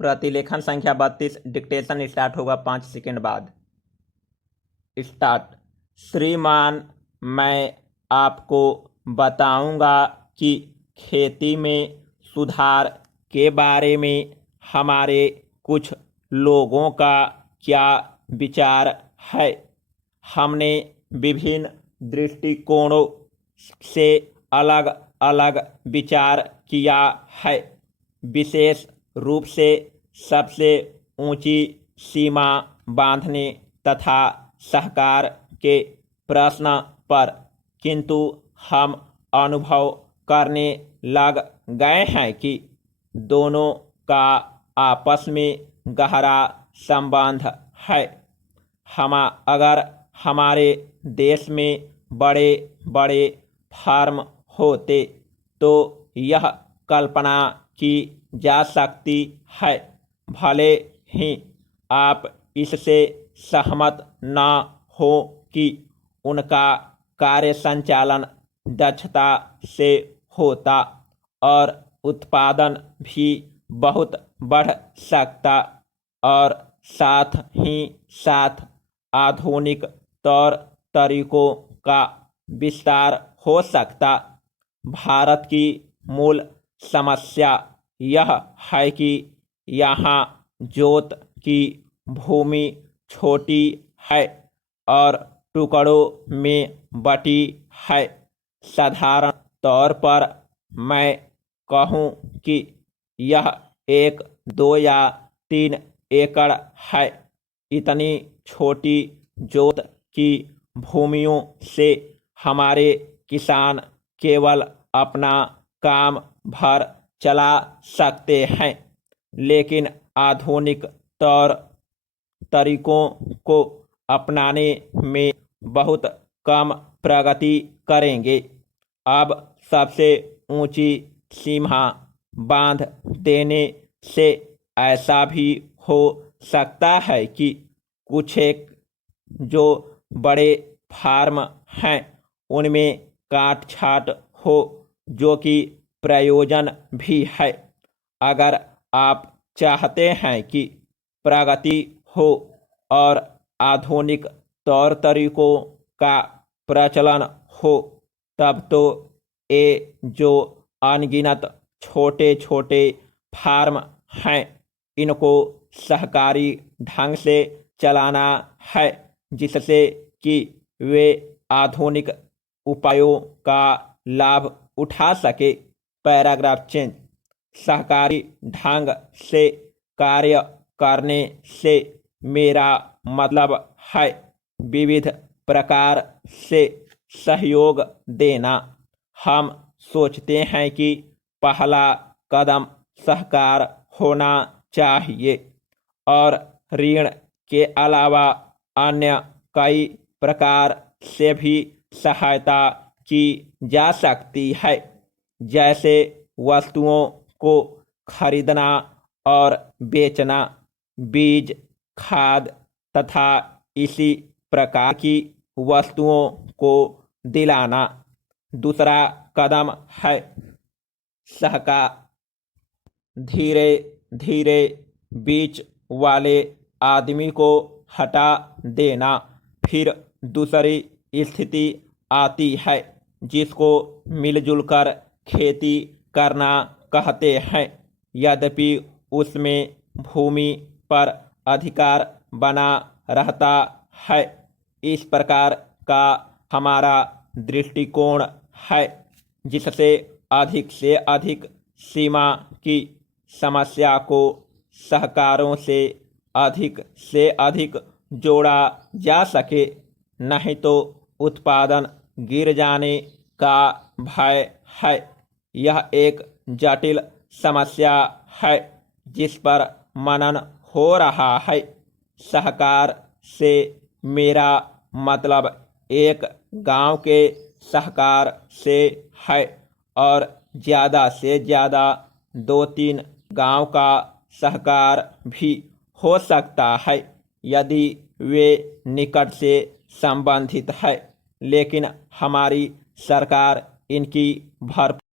प्रतिलेखन संख्या 32। Dictation start होगा 5 सेकंड बाद। स्टार्ट। श्रीमान, मैं आपको बताऊंगा कि खेती में सुधार के बारे में हमारे कुछ लोगों का क्या विचार है। हमने विभिन्न दृष्टिकोणों से अलग अलग विचार किया है। विशेष रूप से सबसे ऊंची सीमा बांधने तथा सहकार के प्रश्न पर, किंतु हम अनुभव करने लग गए हैं कि दोनों का आपस में गहरा संबंध है। अगर हमारे देश में बड़े बड़े फार्म होते तो यह कल्पना की जा सकती है, भले ही आप इससे सहमत न हो, कि उनका कार्य संचालन दक्षता से होता और उत्पादन भी बहुत बढ़ सकता और साथ ही साथ आधुनिक तौर तरीकों का विस्तार हो सकता। भारत की मूल समस्या यह है कि यहाँ जोत की भूमि छोटी है और टुकड़ों में बटी है। साधारण तौर पर मैं कहूँ कि यह 1, 2 या 3 एकड़ है। इतनी छोटी जोत की भूमियों से हमारे किसान केवल अपना काम भर चला सकते हैं, लेकिन आधुनिक तौर तरीकों को अपनाने में बहुत कम प्रगति करेंगे। अब सबसे ऊंची सीमा बांध देने से ऐसा भी हो सकता है कि कुछ एक जो बड़े फार्म हैं उनमें काट छाट हो, जो कि प्रयोजन भी है। अगर आप चाहते हैं कि प्रगति हो और आधुनिक तौर तरीकों का प्रचलन हो, तब तो ये जो अनगिनत छोटे छोटे फार्म हैं इनको सहकारी ढंग से चलाना है, जिससे कि वे आधुनिक उपायों का लाभ उठा सके। Paragraph change. सहकारी ढंग से कार्य करने से मेरा मतलब है विविध प्रकार से सहयोग देना। हम सोचते हैं कि पहला कदम सहकार होना चाहिए और ऋण के अलावा अन्य कई प्रकार से भी सहायता की जा सकती है, जैसे वस्तुओं को खरीदना और बेचना, बीज, खाद तथा इसी प्रकार की वस्तुओं को दिलाना। दूसरा कदम है सहकार। धीरे धीरे बीच वाले आदमी को हटा देना। फिर दूसरी स्थिति आती है जिसको मिलजुल कर खेती करना कहते हैं, यद्यपि उसमें भूमि पर अधिकार बना रहता है। इस प्रकार का हमारा दृष्टिकोण है, जिससे अधिक से अधिक सीमा की समस्या को सहकारों से अधिक जोड़ा जा सके। नहीं तो उत्पादन गिर जाने का भय है। यह एक जटिल समस्या है जिस पर मनन हो रहा है। सहकार से मेरा मतलब एक गांव के सहकार से है और ज़्यादा से ज़्यादा 2-3 गांव का सहकार भी हो सकता है यदि वे निकट से संबंधित है, लेकिन हमारी सरकार इनकी भरपूर